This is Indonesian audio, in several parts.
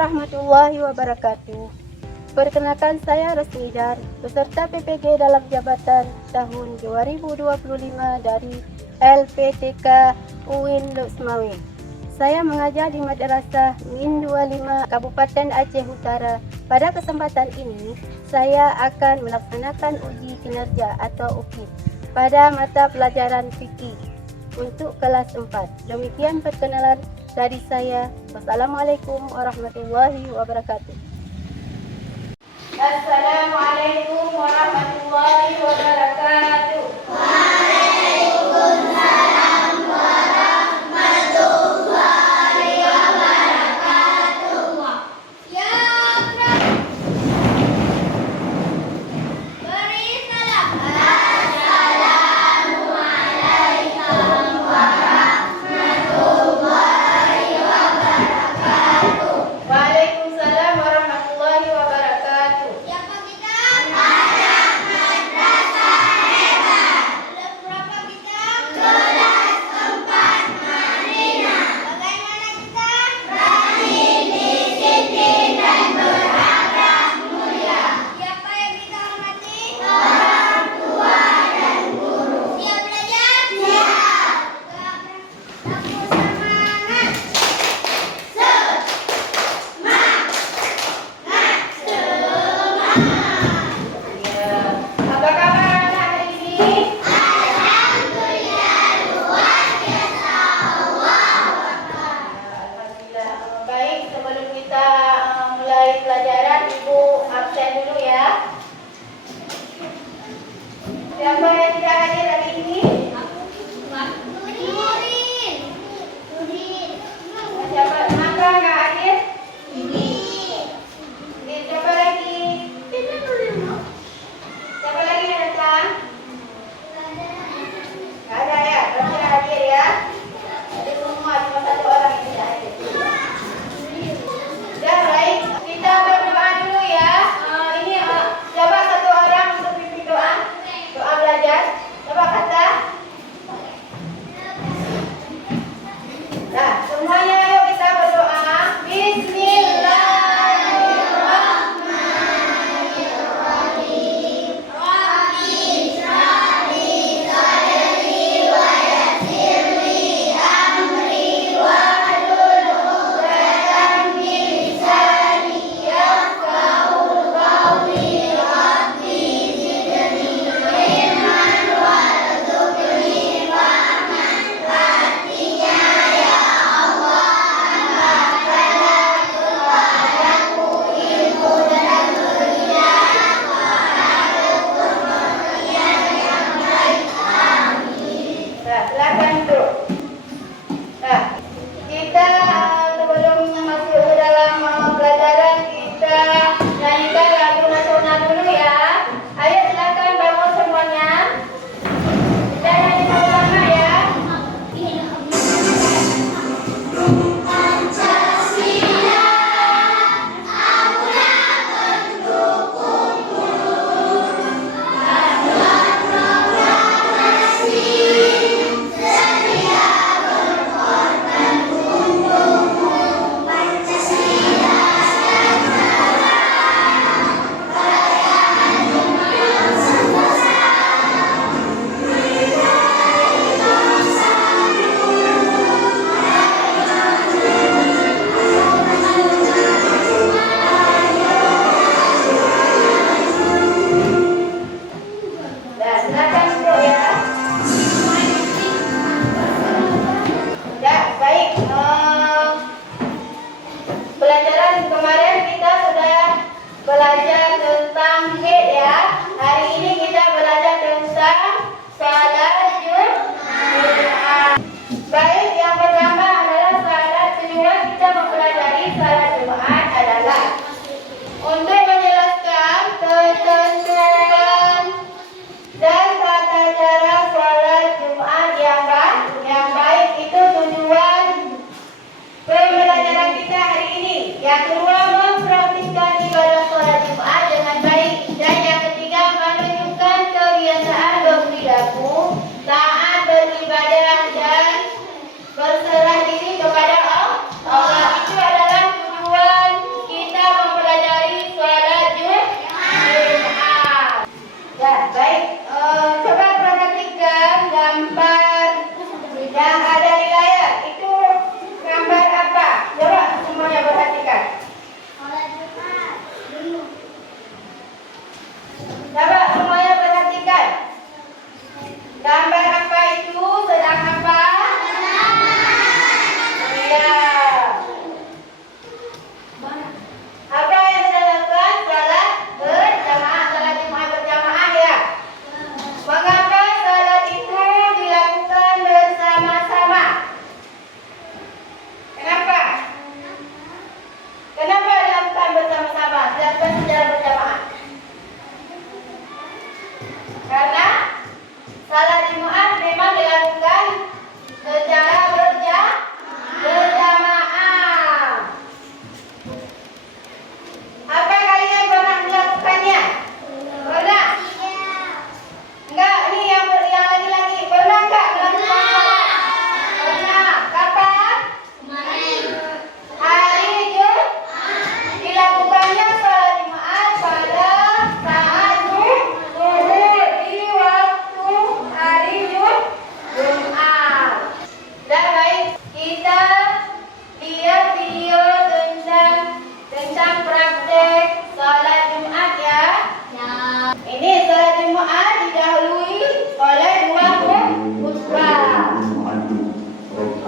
warahmatullahi wabarakatuh. Perkenalkan, saya Resmidar, peserta PPG dalam jabatan tahun 2025 dari LPTK UIN Luxmawe. Saya mengajar di Madrasah MIN 25 Kabupaten Aceh Utara. Pada kesempatan ini, saya akan melaksanakan uji kinerja atau UKIP pada mata pelajaran fikih untuk kelas 4. Demikian perkenalan dari saya. Wassalamualaikum warahmatullahi wabarakatuh. Assalamualaikum warahmatullahi wabarakatuh. Waalaikumsalam warahmatullahi wabarakatuh. Ya, Pak, kita anak madrasah hebat.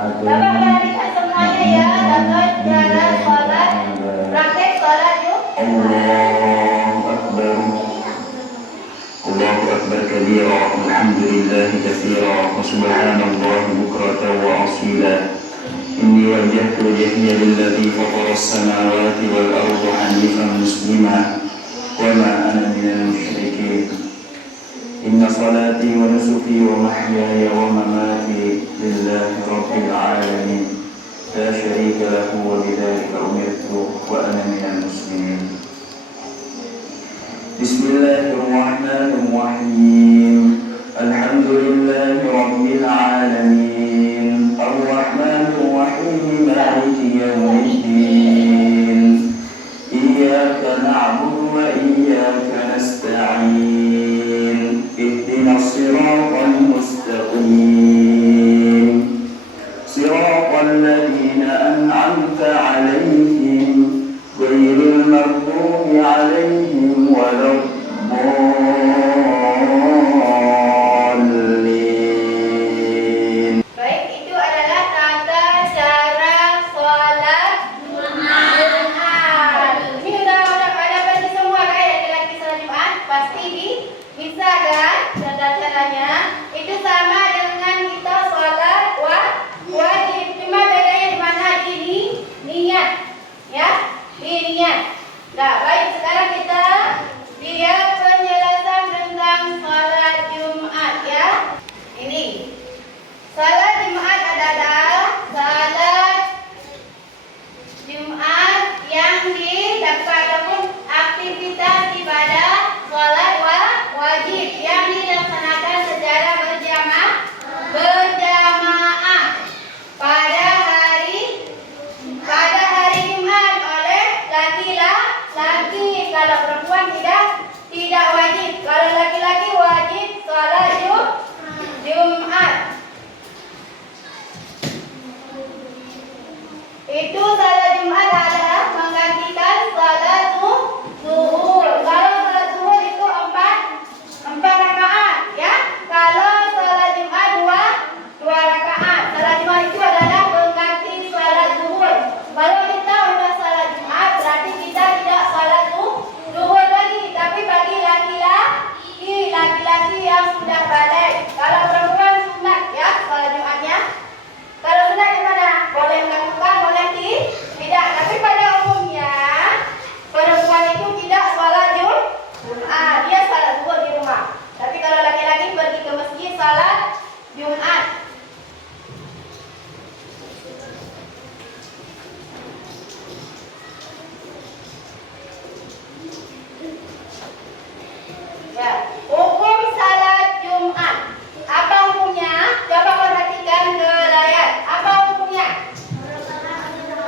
Bapak perhatikan semuanya ya, dapat cara sholat, praktek sholat yuk. Allahu Akbar. Allahu Akbar kabira, alhamdulillahi katsira, wa subhanallahi bukratan wa asila. Inni wajjahtu wajhiya lilladzi fatara as-samawati wal arda hanifan muslima wa ma ana minal musyrikin. Inna salati wa nusuki wa mahyaya wa mamati lillahi rabbil alamin. La syarika lahu wa bidzalika umirtu wa ana minal muslimin. Bismillahirrahmanirrahim. Alhamdulillahi rabbil alamin. Ar-Rahmanir Rahim. Maliki yaumiddin. Iyyaka na'budu wa iyyaka nasta'in. Ihdinas siratal mustaqim. Siratal ladzina an'amta 'alaihim ghairil maghdubi 'alaihim waladdallin. Baik, itu adalah tata cara sholat Jumat. Ini udah pada pasti semua kan ya, laki-laki sholat Jumat pasti bisa kan tata caranya. Itu sama dengan kita sholat wajib, cuma bedanya di mana ini niat ya, di niat. Nah, baik, sekarang kita lihat penjelasan tentang sholat Jumat ya. Ini sholat Jumat adalah sholat Jumat yang dilakukan ataupun aktivitas ibadah sholat wajib yang dilaksanakan secara berjamaah pada hari Jumat oleh laki-laki. Kalau perempuan tidak wajib. Kalau laki-laki wajib sholat Jumat. Itu sholat Jumat adalah menggantikan sholat zuhur. Kalau sholat zuhur itu empat rakaat ya. Kalau sholat Jumat dua rakaat. Sholat Jumat itu adalah mengganti sholat zuhur. Kalau kita udah sholat Jumat berarti kita tidak sholat zuhur lagi, tapi bagi laki-laki yang sudah balik. Kalau perempuan sunat ya sholat Jumatnya. Kalau sunat gimana? Boleh melakukan, boleh tidak. Tapi pada umumnya perempuan itu tidak sholat Jumat, dia sholat zuhur di rumah. Tapi kalau laki-laki pergi ke masjid sholat Jumat. Ya, hukum salat Jumat. Apa hukumnya? Coba perhatikan ke layar. Apa hukumnya?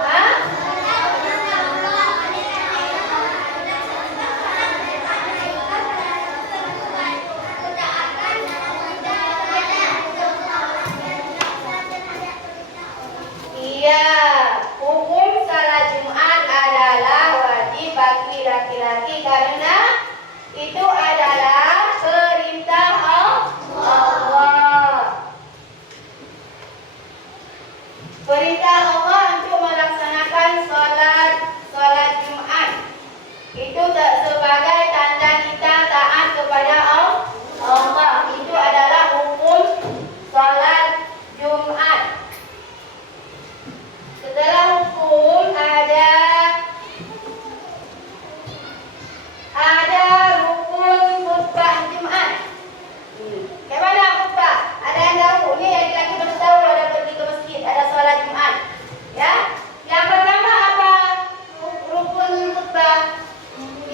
Hah? Iya, hukum salat Jumat adalah wajib bagi laki-laki karena itu adalah perintah Allah. Perintah Allah untuk melaksanakan sholat Jumat. Itu sebagai tanda kita taat kepada Allah. Itu adalah hukum sholat Jumat. Setelah hukum ada rukun khutbah Jumat. Kayak mana khutbah? Ada yang tahu? Ini yang laki baru tahu ada pergi ke masjid, ada sholat Jumat. Ya. Yang pertama apa? Rukun khutbah.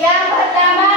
Yang pertama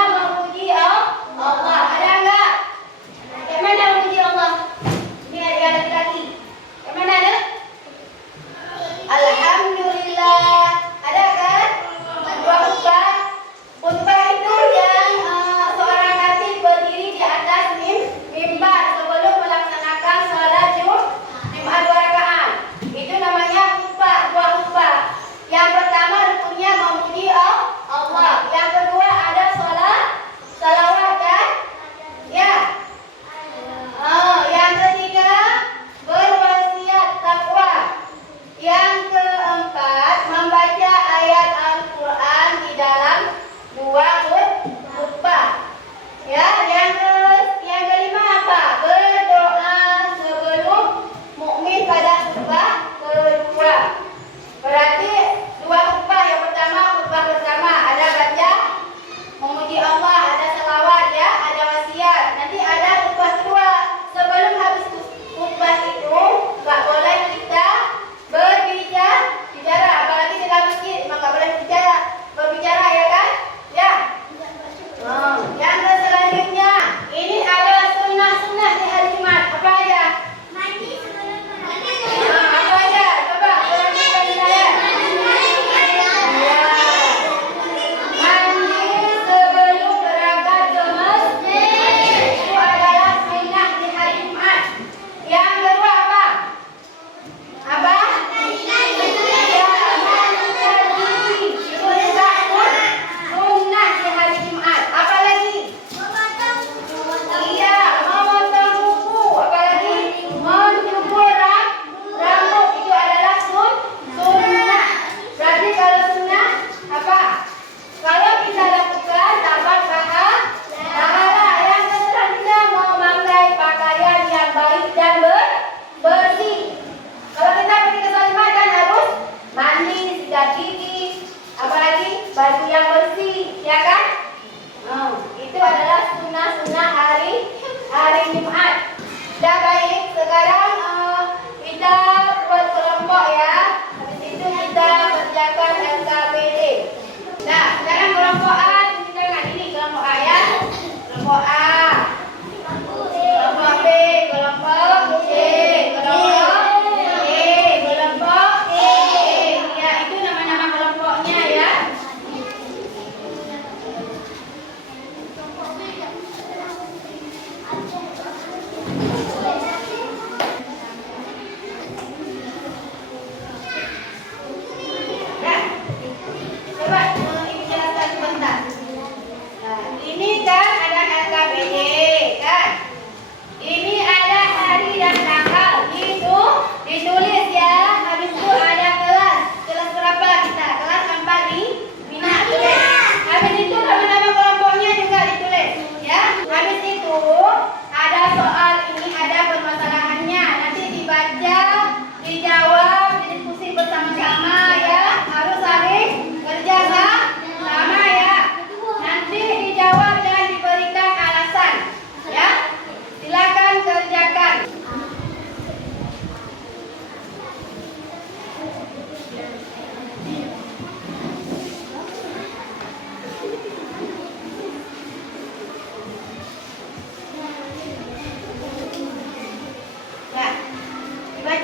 dijawab, diskusi bersama-sama ya. Harus saling kerja sama ya. Nanti dijawab dan diberikan alasan ya. Silakan kerjakan.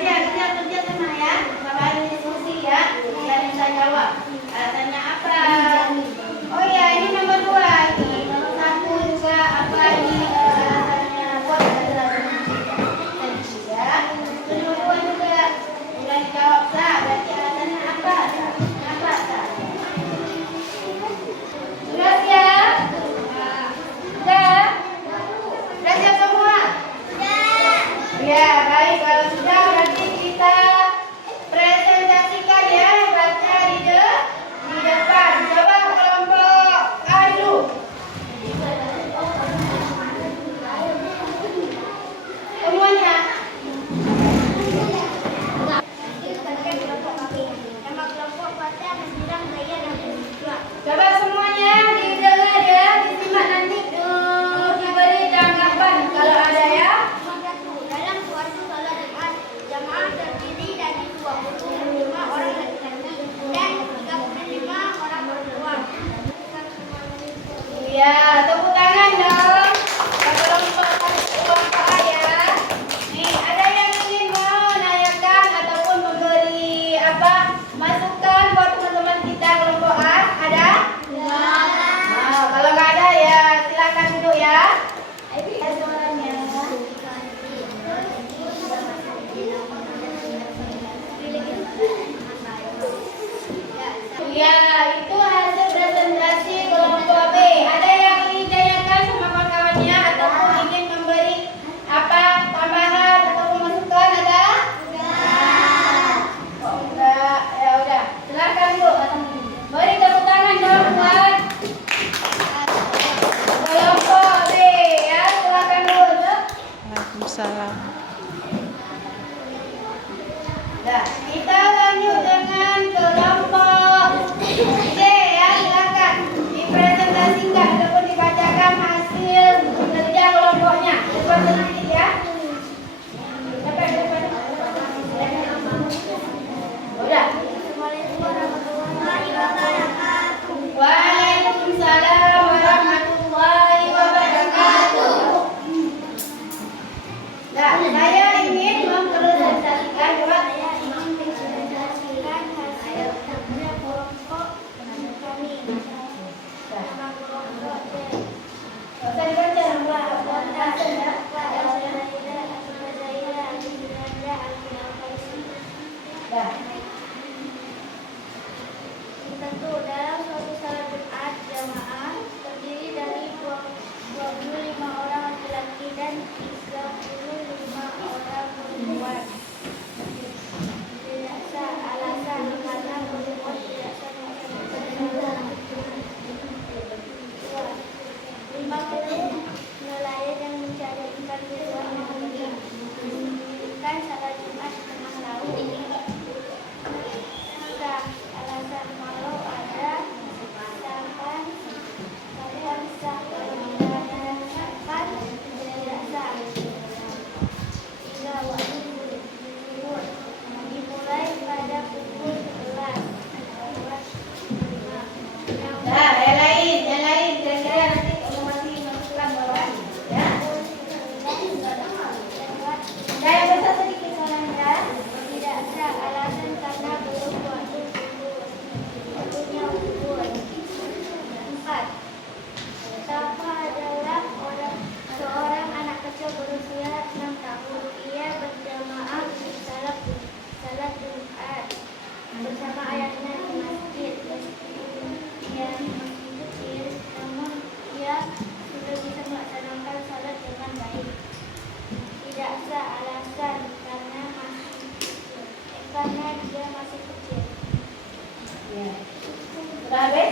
Ya, dibaca kerja sama ya. Kalau ada diskusi ya, kalian bisa jawab. Alasannya apa? Oh ya, ini nomor 2 ini. Nomor 1 juga apa ini alasannya buat dan juga nomor 2 juga sudah dijawab sah. Berarti alasannya apa? Kenapa sah? Sudah siap? Sudah? Sudah siap semua? Ya, baik. Kalau sudah berarti kita presentasikan ya, baca di depan. Coba kelompok A dulu. Semuanya. Coba semuanya didengar ya, disimak nanti diberi tanggapan kalau ada ya. Dalam suatu salat Jumat, jamaah terdiri dari 25 orang laki-laki dan 35 orang perempuan. Ya, tepuk tangan dong. Kelompok A ya. Nih, ada yang ingin menanyakan ataupun memberi masukan buat teman-teman kita kelompok A? Ada? Nah, kalau nggak ada ya silakan duduk ya. Suaranya. Ya, itu hasil presentasi kelompok B. Ada yang ingin ditanyakan sama kawan-kawannya ataupun ingin memberi tambahan ataupun masukan? Ada? Oh, enggak. Ya udah, silakan Bu. Beri tepuk tangan dong buat kelompok B ya. Silakan Bu. Waalaikumsalam. Nah, kita lanjut dengan kelompok C ya, silakan dipresentasikan ataupun dibacakan hasil kerja kelompoknya. Depan sedikit ya. Udah. Waalaikumsalam warahmatullahi wabarakatuh. Nah, saya ingin mempresentasikan buat Tentu dalam suatu salat Jumat jamaah terdiri dari 25 orang laki-laki dan 35 orang perempuan. Tidak sah alasan karena perempuan tidak sah melaksanakan salat. 50 nelayan yang mencari ikan di luar negeri menginginkan salat Jumat di tengah laut. Sah alasan kalau ada sampan kalian sah, kalau tidak ada sampan tidak sah. 3 waktu zuhur dimulai pada pukul 11. Nah, yang lain kira-kira nanti kalau masih masukkan bawah ya. Saya besar sedikit soalnya. Tidak sah alasan karena belum waktu zuhur. Waktunya zuhur. 4. Safa adalah seorang anak kecil berusia 6 tahun. Ia berjamaah salat Jumat bersama ayahnya di masjid. Meskipun ia masih kecil, namun ia sudah bisa melaksanakan salat dengan baik. Tidak sah alasan karena dia masih kecil. Ya. Sudah habis?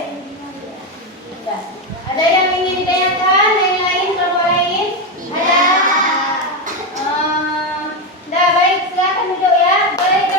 Sudah. Ada yang ingin ditanyakan? Yang lain, kelompok lain? Ada? Dah baik, silakan duduk ya. Baik.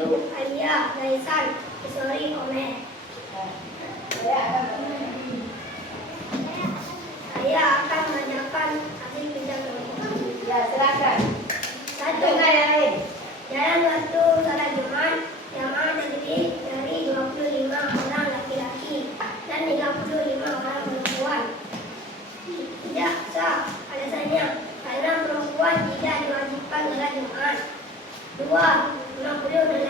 Alia, Gaisan, Isori, Omer. Saya akan mengajarkan hasil kerja kelompok. Ya, silakan. Satu, Dengar yang lain. dalam waktu salat Jumat, jamaah terdiri dari 25 orang laki-laki dan 35 orang perempuan. Tidak sah alasannya karena perempuan tidak diwajibkan salat Jumat. 2. 50